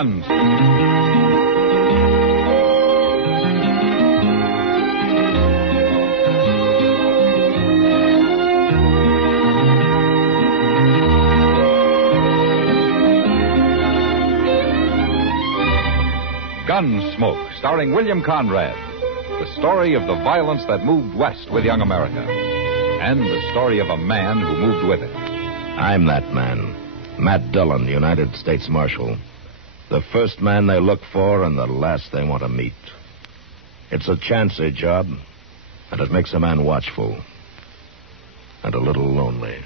Gunsmoke. Gunsmoke, starring William Conrad. The story of the violence that moved west with young America. And the story of a man who moved with it. I'm that man. Matt Dillon, United States Marshal. The first man they look for and the last they want to meet. It's a chancy job, and it makes a man watchful. And a little lonely.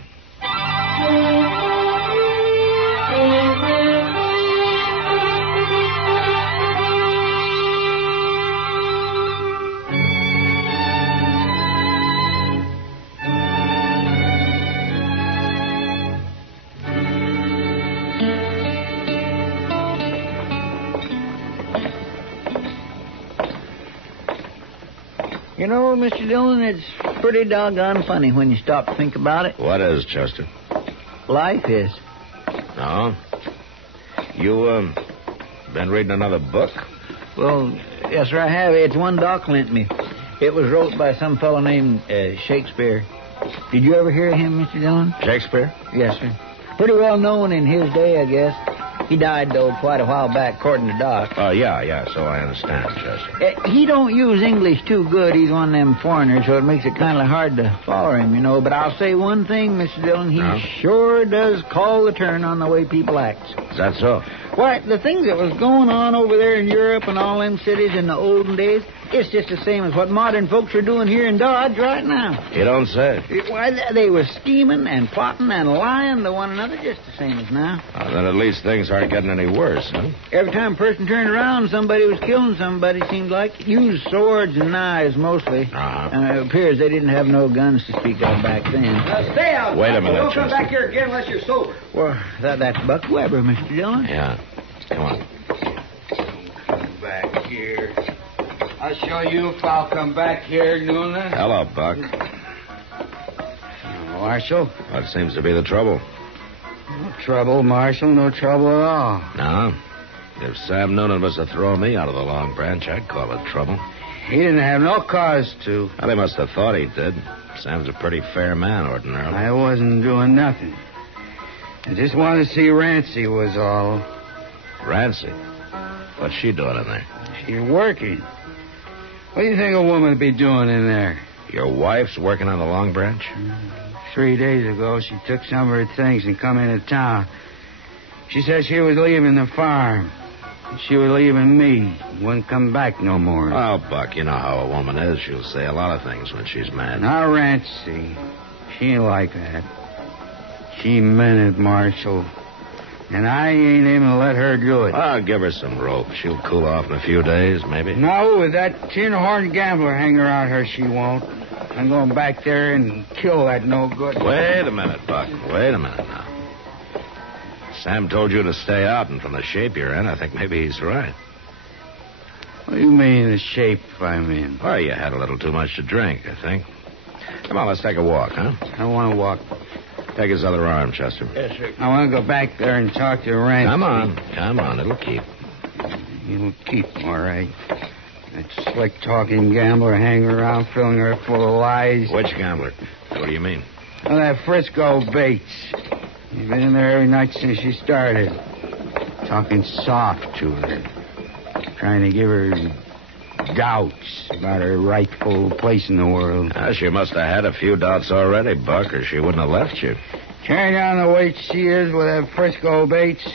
You know, Mr. Dillon, it's pretty doggone funny when you stop to think about it. What is, Chester? Life is. No? You, been reading another book? Well, yes, sir, I have. It's one Doc lent me. It was wrote by some fellow named Shakespeare. Did you ever hear of him, Mr. Dillon? Shakespeare? Yes, sir. Pretty well known in his day, I guess. He died, though, quite a while back, according to Doc. Oh, yeah, so I understand, Chester. He don't use English too good. He's one of them foreigners, so it makes it kind of hard to follow him, you know. But I'll say one thing, Mr. Dillon, he sure does call the turn on the way people act. Is that so? Why, the things that was going on over there in Europe and all them cities in the olden days, it's just the same as what modern folks are doing here in Dodge right now. You don't say. Why, they were scheming and plotting and lying to one another just the same as now. Then at least things aren't getting any worse, huh? Every time a person turned around, somebody was killing somebody, seemed like. Used swords and knives, mostly. It appears they didn't have no guns to speak of back then. Stay out. Wait a minute, Don't come Chester. back here again unless you're sober. Well, that's Buck Weber, Mr. Dillon. Yeah. Come on. Come back here. I'll show you if I'll come back here, Nuna. Hello, Buck. Marshal? What seems to be the trouble? No trouble, Marshal. No trouble at all. No? If Sam Noonan was to throw me out of the Long Branch, I'd call it trouble. He didn't have no cause to. Well, they must have thought he did. Sam's a pretty fair man, ordinarily. I wasn't doing nothing. I just wanted to see Rancy was all. Rancy? What's she doing in there? She's working. What do you think a woman would be doing in there? Your wife's working on the Long Branch? 3 days ago, she took some of her things and come into town. She said she was leaving the farm. She was leaving me. Wouldn't come back no more. Oh, Buck, you know how a woman is. She'll say a lot of things when she's mad. Now, Rancy, she ain't like that. She meant it, Marshal. And I ain't even to let her do it. I'll give her some rope. She'll cool off in a few days, maybe. No, with that tin-horn gambler hanging around her, she won't. I'm going back there and kill that no good. Wait a minute, Buck. Wait a minute now. Sam told you to stay out, and from the shape you're in, I think maybe he's right. What do you mean, the shape I'm in? Well, you had a little too much to drink, I think. Come on, let's take a walk, huh? I want to walk. Take his other arm, Chester. Yes, sir. I want to go back there and talk to Rancy. Come on. It'll keep. It'll keep, all right. That slick-talking gambler hanging around, filling her full of lies. Which gambler? What do you mean? Well, that Frisco Bates. He's been in there every night since she started. Talking soft to her. Trying to give her doubts about her rightful place in the world. She must have had a few doubts already, Buck, or she wouldn't have left you. Carrying on the way she is with that Frisco Bates.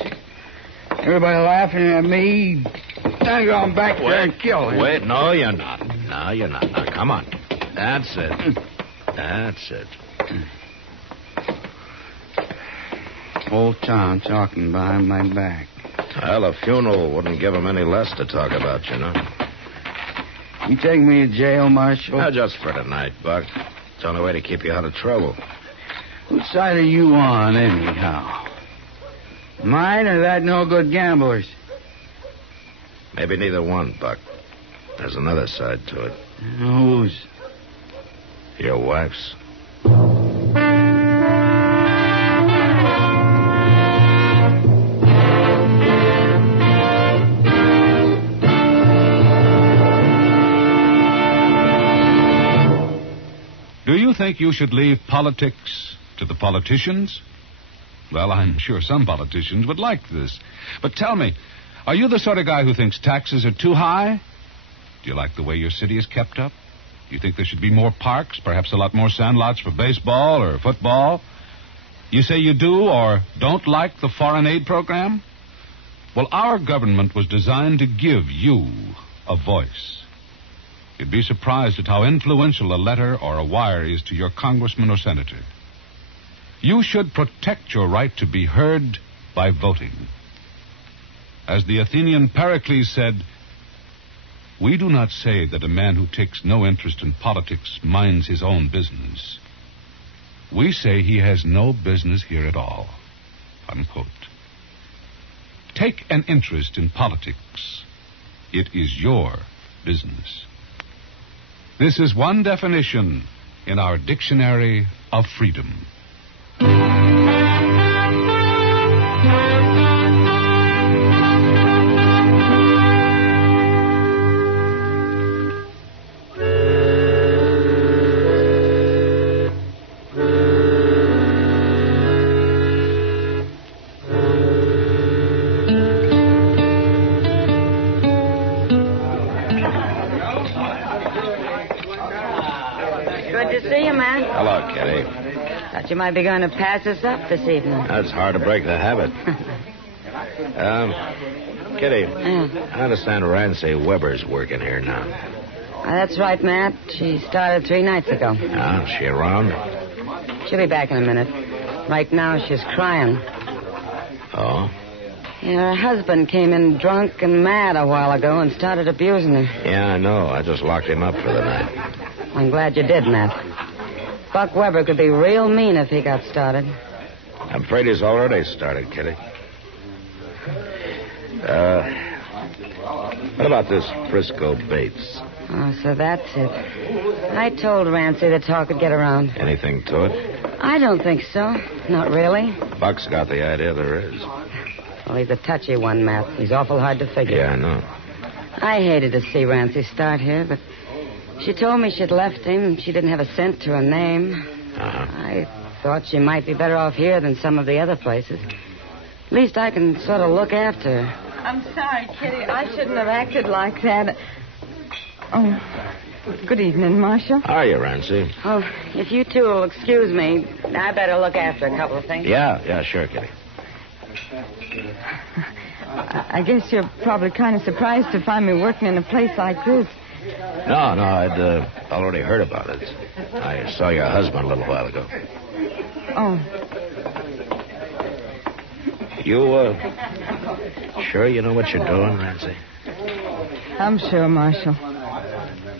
Everybody laughing at me. I'm going back there and kill him. Wait, no, you're not. No, you're not. Now, come on. That's it. That's it. Whole town talking behind my back. Well, a funeral wouldn't give them any less to talk about, you know. You take me to jail, Marshal? Now, just for tonight, Buck. It's the only way to keep you out of trouble. Whose side are you on, anyhow? Mine or that no-good gambler's? Maybe neither one, Buck. There's another side to it. Whose? Your wife's. think you should leave politics to the politicians? Well, I'm sure some politicians would like this. But tell me, are you the sort of guy who thinks taxes are too high? Do you like the way your city is kept up? Do you think there should be more parks, perhaps a lot more sandlots for baseball or football? You say you do or don't like the foreign aid program? Well, our government was designed to give you a voice. You'd be surprised at how influential a letter or a wire is to your congressman or senator. You should protect your right to be heard by voting. As the Athenian Pericles said, we do not say that a man who takes no interest in politics minds his own business. We say he has no business here at all. Unquote. Take an interest in politics. It is your business. This is one definition in our dictionary of freedom. You might be going to pass us up this evening. That's hard to break the habit. Kitty, I understand Rancy Weber's working here now. That's right, Matt. She started 3 nights ago. Is she around? She'll be back in a minute. Right now, she's crying. Oh? Yeah, her husband came in drunk and mad a while ago and started abusing her. Yeah, I know. I just locked him up for the night. I'm glad you did, Matt. Buck Weber could be real mean if he got started. I'm afraid he's already started, Kitty. What about this Frisco Bates? Oh, so that's it. I told Rancy the talk would get around. Anything to it? I don't think so. Not really. Buck's got the idea there is. Well, he's a touchy one, Matt. He's awful hard to figure. Yeah, I know. I hated to see Rancy start here, but she told me she'd left him and she didn't have a cent to her name. I thought she might be better off here than some of the other places. At least I can sort of look after her. I'm sorry, Kitty. I shouldn't have acted like that. Oh, good evening, Marshal. How are you, Rancy? Oh, if you two will excuse me, I better look after a couple of things. Yeah, sure, Kitty. I guess you're probably kind of surprised to find me working in a place like this. No, I'd already heard about it. I saw your husband a little while ago. Oh. You, sure you know what you're doing, Rancy? I'm sure, Marshal.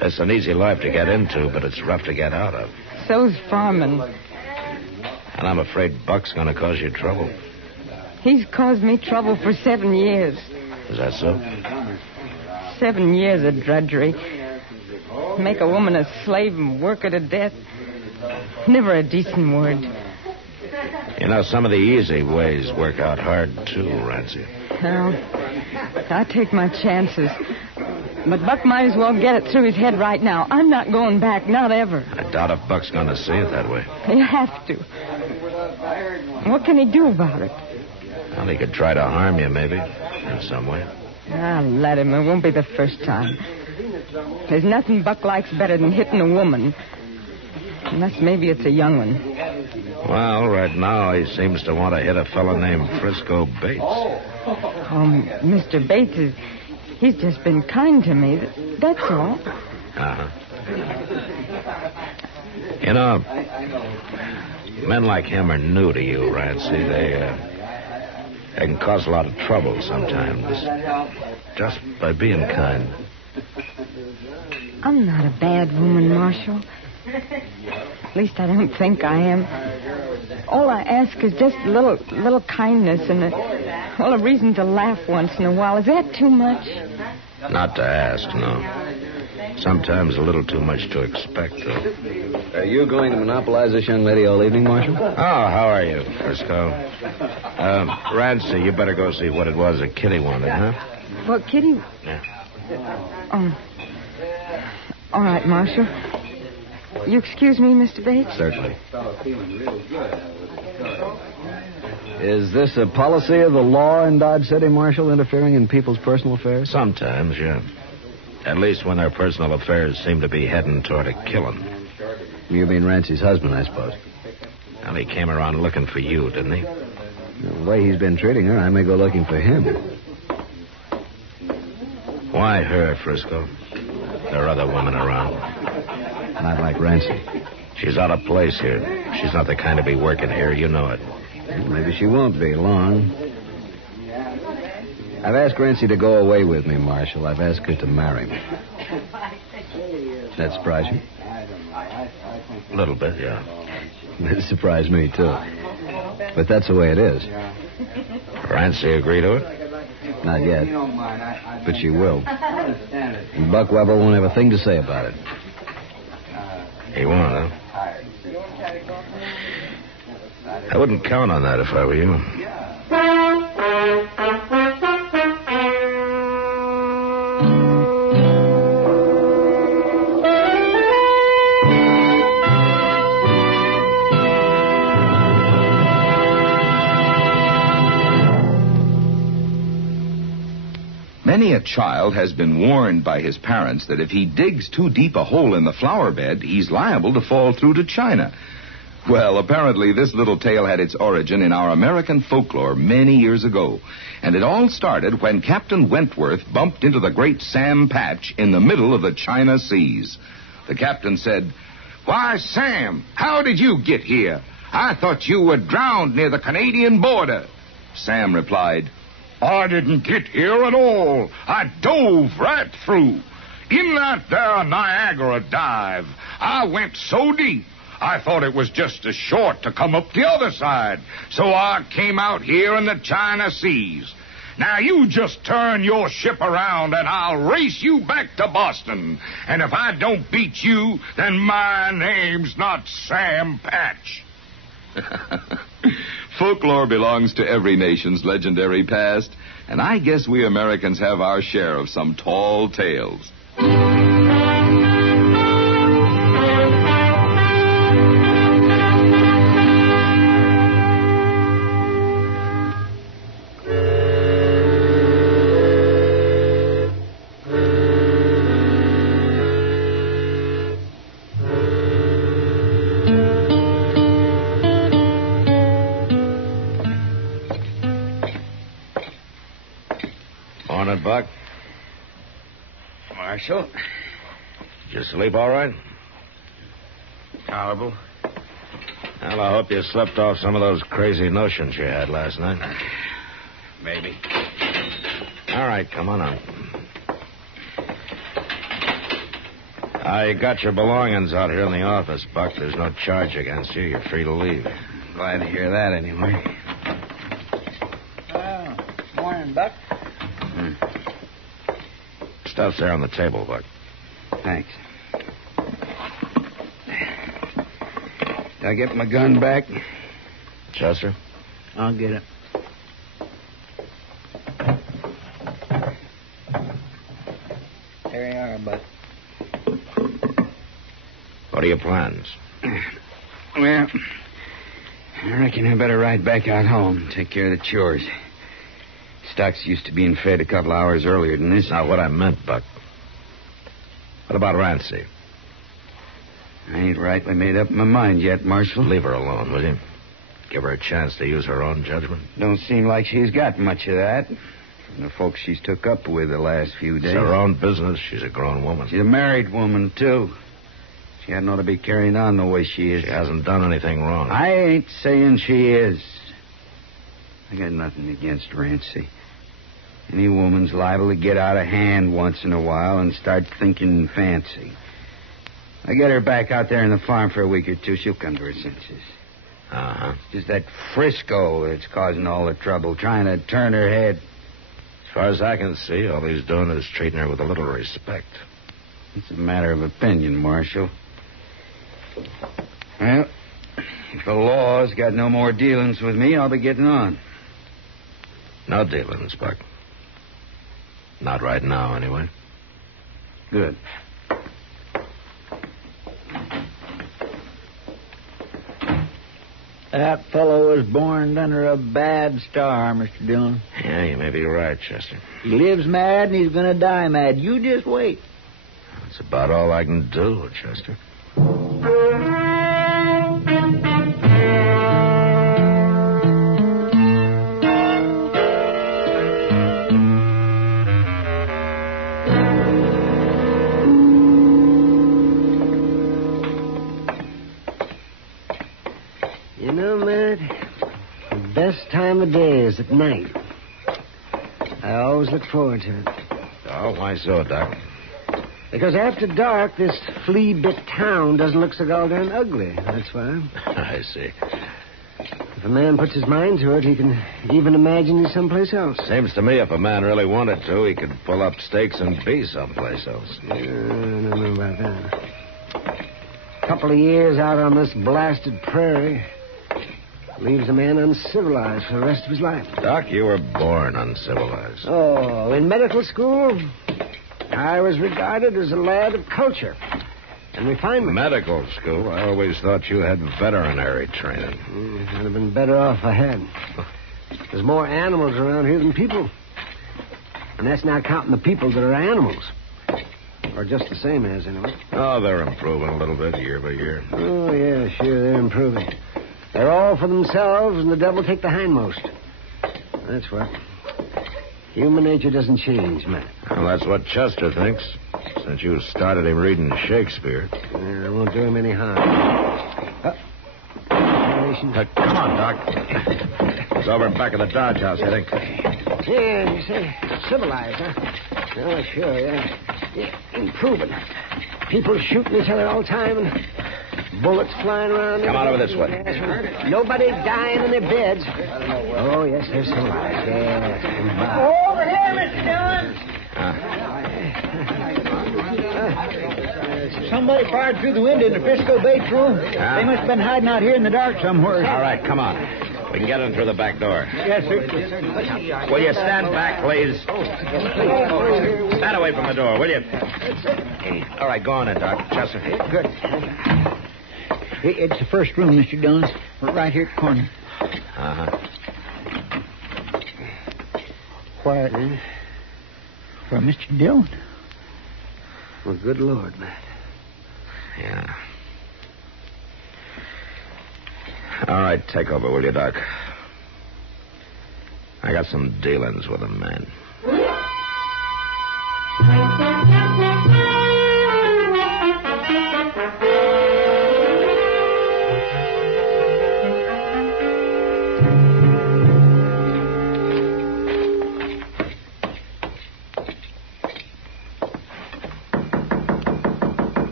It's an easy life to get into, but it's rough to get out of. So's farming. And I'm afraid Buck's going to cause you trouble. He's caused me trouble for 7 years. Is that so? 7 years of drudgery. Make a woman a slave and work her to death. Never a decent word. You know, some of the easy ways work out hard, too, Rancy. Well, I take my chances. But Buck might as well get it through his head right now. I'm not going back, not ever. I doubt if Buck's going to see it that way. You have to. What can he do about it? Well, he could try to harm you, maybe, in some way. Let him. It won't be the first time. There's nothing Buck likes better than hitting a woman. Unless maybe it's a young one. Well, right now he seems to want to hit a fellow named Frisco Bates. Oh, Mr. Bates he's just been kind to me. That's all. Uh-huh. You know, men like him are new to you, Rancy. They can cause a lot of trouble sometimes. Just by being kind. I'm not a bad woman, Marshal. At least I don't think I am. All I ask is just a little kindness and a reason to laugh once in a while. Is that too much? Not to ask, no. Sometimes a little too much to expect, though. Are you going to monopolize this young lady all evening, Marshal? Oh, how are you, Frisco? Rancy, you better go see what it was that Kitty wanted, huh? What, Kitty? Yeah. Oh. All right, Marshal. You excuse me, Mr. Bates? Certainly. Is this a policy of the law in Dodge City, Marshal, interfering in people's personal affairs? Sometimes, yeah. At least when their personal affairs seem to be heading toward a killing. You mean Rancy's husband, I suppose. Well, he came around looking for you, didn't he? The way he's been treating her, I may go looking for him. Why her, Frisco? There are other women around. Not like Rancy. She's out of place here. She's not the kind to be working here. You know it. Maybe she won't be long. I've asked Rancy to go away with me, Marshal. I've asked her to marry me. That surprise you? A little bit, yeah. It surprised me, too. But that's the way it is. Rancy agree to it? Not yet. But she will. And Buck Weber won't have a thing to say about it. He won't, huh? I wouldn't count on that if I were you. Many a child has been warned by his parents that if he digs too deep a hole in the flower bed, he's liable to fall through to China. Well, apparently this little tale had its origin in our American folklore many years ago. And it all started when Captain Wentworth bumped into the great Sam Patch in the middle of the China Seas. The captain said, "Why, Sam, how did you get here? I thought you were drowned near the Canadian border." Sam replied, "I didn't get here at all. I dove right through. In that there Niagara dive, I went so deep, I thought it was just as short to come up the other side. So I came out here in the China Seas. Now you just turn your ship around and I'll race you back to Boston. And if I don't beat you, then my name's not Sam Patch." Folklore belongs to every nation's legendary past, and I guess we Americans have our share of some tall tales. Morning, Buck. Marshal? Did you sleep all right? Tolerable. Well, I hope you slept off some of those crazy notions you had last night. Maybe. All right, come on out. I got your belongings out here in the office, Buck. There's no charge against you. You're free to leave. Glad to hear that, anyway. Well, morning, Buck. Stuff's there on the table, Buck. Thanks. Did I get my gun back? Chester? I'll get it. There you are, Buck. What are your plans? Well, I reckon I better ride back out home and take care of the chores. Stock's used to being fed a couple hours earlier than this. Not what I meant, Buck. What about Rancy? I ain't rightly made up my mind yet, Marshal. Leave her alone, will you? Give her a chance to use her own judgment. Don't seem like she's got much of that from the folks she's took up with the last few days. It's her own business. She's a grown woman. She's a married woman, too. She hadn't ought to be carrying on the way she is. She hasn't done anything wrong. I ain't saying she is. I got nothing against Rancy. Any woman's liable to get out of hand once in a while and start thinking fancy. I get her back out there in the farm for a week or two, she'll come to her senses. Uh-huh. It's just that Frisco that's causing all the trouble, trying to turn her head. As far as I can see, all he's doing is treating her with a little respect. It's a matter of opinion, Marshal. Well, if the law's got no more dealings with me, I'll be getting on. No dealings, Buck. Not right now, anyway. Good. That fellow was born under a bad star, Mr. Dillon. Yeah, you may be right, Chester. He lives mad and he's going to die mad. You just wait. That's about all I can do, Chester. You know, Matt, the best time of day is at night. I always look forward to it. Oh, why so, Doc? Because after dark, this flea-bit town doesn't look so goddamn ugly. That's why. I see. If a man puts his mind to it, he can even imagine he's someplace else. Seems to me if a man really wanted to, he could pull up stakes and be someplace else. I don't know about that. A couple of years out on this blasted prairie leaves a man uncivilized for the rest of his life. Doc, you were born uncivilized. Oh, in medical school, I was regarded as a lad of culture and refinement. Medical school? I always thought you had veterinary training. I'd have been better off if I had. There's more animals around here than people. And that's not counting the people that are animals. Or just the same as, anyway. Oh, they're improving a little bit year by year. Oh, yeah, sure, they're improving. They're all for themselves, and the devil take the hindmost. That's what. Human nature doesn't change, Matt. Well, that's what Chester thinks, since you started him reading Shakespeare. Yeah, it won't do him any harm. Come on, Doc. It's over back of the Dodge House, I think. Yeah, you say civilized, huh? Oh, sure, yeah. Improving. People shooting each other all the time and bullets flying around. Come on over this way. Nobody dying in their beds. Oh, yes, they're civilized. Yeah. Over here, Mr. Dillon. Somebody fired through the window in the Frisco Bates room. They must have been hiding out here in the dark somewhere. All right, come on. We can get in through the back door. Yes, sir. Will you stand back, please? Stand away from the door, will you? All right, go on in, Doc. Chester. Good. It's the first room, Mr. Dillon. Right here at the corner. Uh-huh. Quiet, eh? For Mr. Dillon. Well, good Lord, Matt. Yeah. All right, take over, will you, Doc? I got some dealings with a man.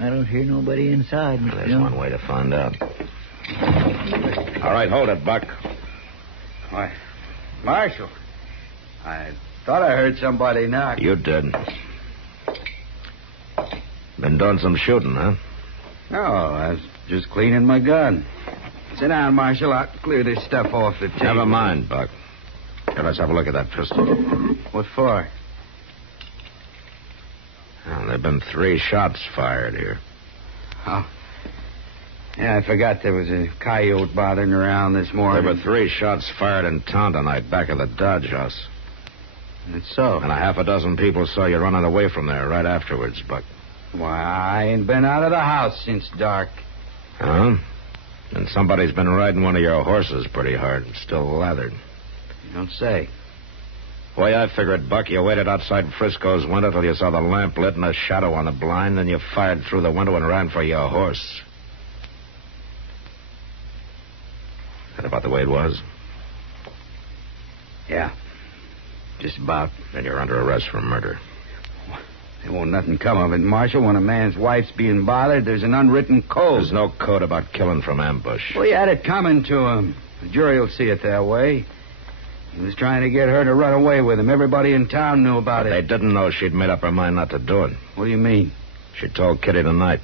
I don't hear nobody inside, Mr. There's Dillon. one way to find out. All right, hold it, Buck. Why, Marshal, I thought I heard somebody knock. You did. Been doing some shooting, huh? No, I was just cleaning my gun. Sit down, Marshal. I'll clear this stuff off the table. Never mind, Buck. Here, let's have a look at that pistol. What for? Well, there have been 3 shots fired here. Oh. Yeah, I forgot there was a coyote bothering around this morning. There were 3 shots fired in town tonight back of the Dodge House. That's so. And a half a dozen people saw you running away from there right afterwards, Buck. Why, I ain't been out of the house since dark. Huh? And somebody's been riding one of your horses pretty hard, still lathered. You don't say. Way I figured, Buck, you waited outside Frisco's window till you saw the lamp lit and a shadow on the blind, then you fired through the window and ran for your horse. That about the way it was? Yeah. Just about. Then you're under arrest for murder. There won't nothing come of it, Marshal. When a man's wife's being bothered, there's an unwritten code. There's no code about killing from ambush. Well, he had it coming to him. The jury will see it that way. He was trying to get her to run away with him. Everybody in town knew about it. They didn't know she'd made up her mind not to do it. What do you mean? She told Kitty tonight.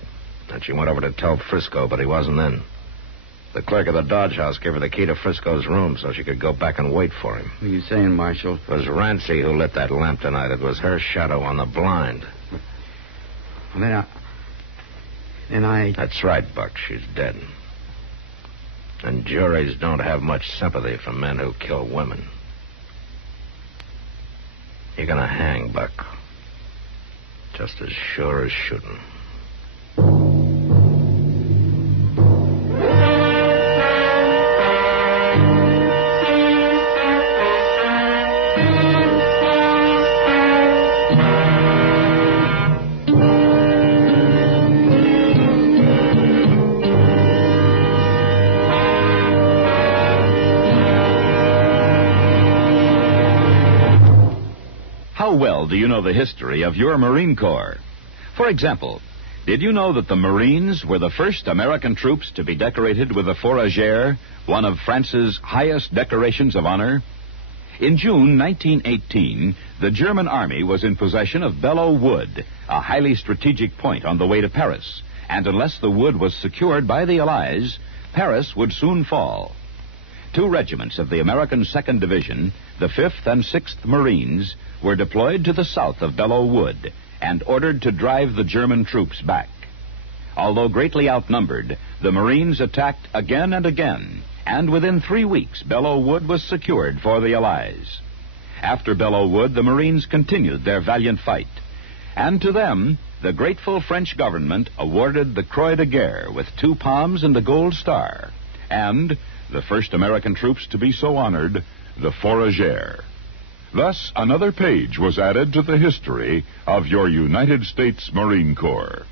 And she went over to tell Frisco, but he wasn't in. The clerk of the Dodge House gave her the key to Frisco's room so she could go back and wait for him. What are you saying, Marshal? It was Rancy who lit that lamp tonight. It was her shadow on the blind. Then I... That's right, Buck. She's dead. And juries don't have much sympathy for men who kill women. You're gonna hang, Buck. Just as sure as shooting. How well do you know the history of your Marine Corps? For example, did you know that the Marines were the first American troops to be decorated with the Fourragère, one of France's highest decorations of honor? In June 1918, the German army was in possession of Belleau Wood, a highly strategic point on the way to Paris, and unless the wood was secured by the Allies, Paris would soon fall. 2 regiments of the American 2nd Division, the 5th and 6th Marines, were deployed to the south of Belleau Wood and ordered to drive the German troops back. Although greatly outnumbered, the Marines attacked again and again, and within 3 weeks, Belleau Wood was secured for the Allies. After Belleau Wood, the Marines continued their valiant fight, and to them, the grateful French government awarded the Croix de Guerre with 2 palms and a gold star, and the first American troops to be so honored, the Fourragère. Thus, another page was added to the history of your United States Marine Corps.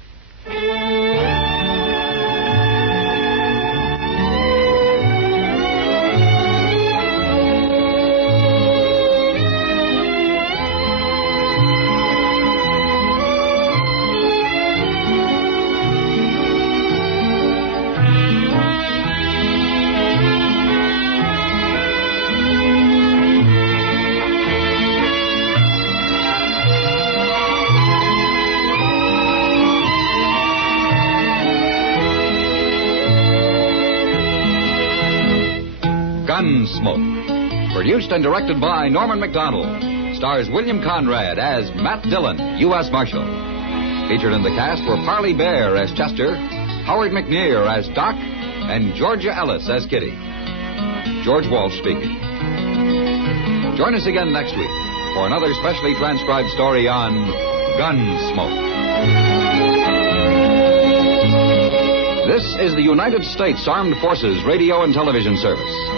Gunsmoke, produced and directed by Norman Macdonnell, stars William Conrad as Matt Dillon, U.S. Marshal. Featured in the cast were Parley Bear as Chester, Howard McNear as Doc, and Georgia Ellis as Kitty. George Walsh speaking. Join us again next week for another specially transcribed story on Gunsmoke. This is the United States Armed Forces Radio and Television Service.